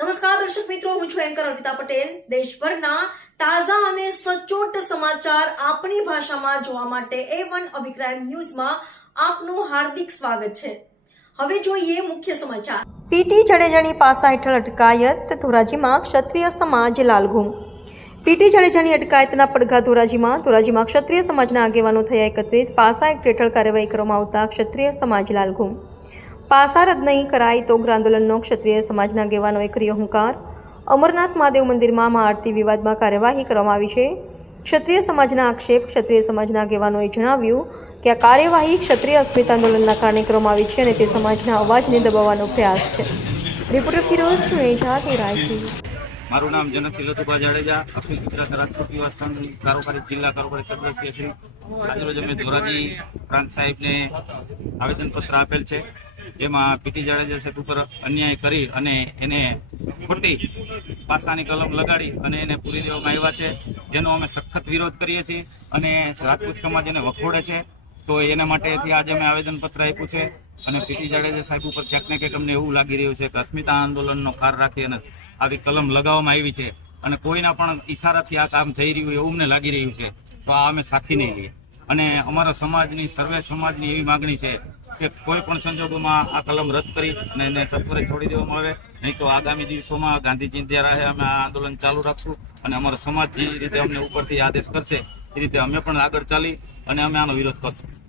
નમસ્કાર, દર્શક મિત્રો, હું છું એન્કર અર્પિતા પટેલ. દેશભરના તાજા અને સચોટ સમાચાર આપણી ભાષામાં જોવા માટે એ વન અભિપ્રાય ન્યૂઝમાં આપનું હાર્દિક સ્વાગત છે. હવે જોઈએ મુખ્ય સમાચાર. પીટી જડેજાની પાસા હેઠળ અટકાયત ધોરાજીમાં ક્ષત્રિય સમાજ લાલઘુમ. પીટી જાડેજાની અટકાયતના પડઘા ધોરાજીમાં ધોરાજીમાં ક્ષત્રિય સમાજના આગેવાનો થયા એકત્રિત. પાસા એક્ટ હેઠળ કાર્યવાહી કરવામાં આવતા ક્ષત્રિય સમાજ લાલઘુમ. પાસા રદ નહીં કરાય તો ઉગ્ર આંદોલનનો ક્ષત્રિય સમાજના આગેવાનોએ કર્યો હુંકાર. અમરનાથ મહાદેવ મંદિરમાં મા આરતી વિવાદમાં કાર્યવાહી કરવામાં આવી છે. ક્ષત્રિય સમાજના આક્ષેપ ક્ષત્રિય સમાજના આગેવાનોએ જણાવ્યું કે આ કાર્યવાહી ક્ષત્રિય અસ્મિતા આંદોલનના કારણે કરવામાં આવી છે અને તે સમાજના અવાજને દબાવવાનો પ્રયાસ છે. રિપોર્ટર ફિરોઝ ચુનેજા ધોરાજી મારું નામ જનકી લતુભા જાડેજા અખિલ ગુજરાત રાજકોટ સંઘ કારોબારી જિલ્લા કારોબારી સદસ્ય શ્રી આજરોજ અમે ધોરાજી પ્રાંત સાહેબને આવેદનપત્ર આપેલ છે. જેમાં પીટી જાડેજા સાહેબ ઉપર અન્યાય કરી અને એને ખોટી પાસાની કલમ લગાડી અને એને પૂરી દેવામાં આવ્યા છે. જેનો અમે સખત વિરોધ કરીએ છીએ અને રાજપૂત સમાજ એને વખોડે છે. તો એના માટેથી આજે અમે આવેદનપત્ર આપ્યું છે અને પીટી જાડેજા સાહેબ ઉપર ક્યાંક ને ક્યાંક અમને એવું લાગી રહ્યું છે કે અસ્મિતા આંદોલનનો ખાર રાખી અને આવી કલમ લગાવવામાં આવી છે અને કોઈના પણ ઈશારાથી આ કામ થઈ રહ્યું એવું અમને લાગી રહ્યું છે. તો આ અમે સાખી નહીં લઈએ. અને અમારા સમાજની, સર્વે સમાજની એવી માગણી છે કે કોઈ પણ સંજોગોમાં આ કલમ રદ કરી અને એને સત્વરે છોડી દેવામાં આવે. નહીં તો આગામી દિવસોમાં ગાંધીજી દ્વારા અમે આ આંદોલન ચાલુ રાખશું અને અમારો સમાજ જે રીતે અમને ઉપરથી આદેશ કરશે, એ રીતે અમે પણ આગળ ચાલી અને અમે આનો વિરોધ કરશું.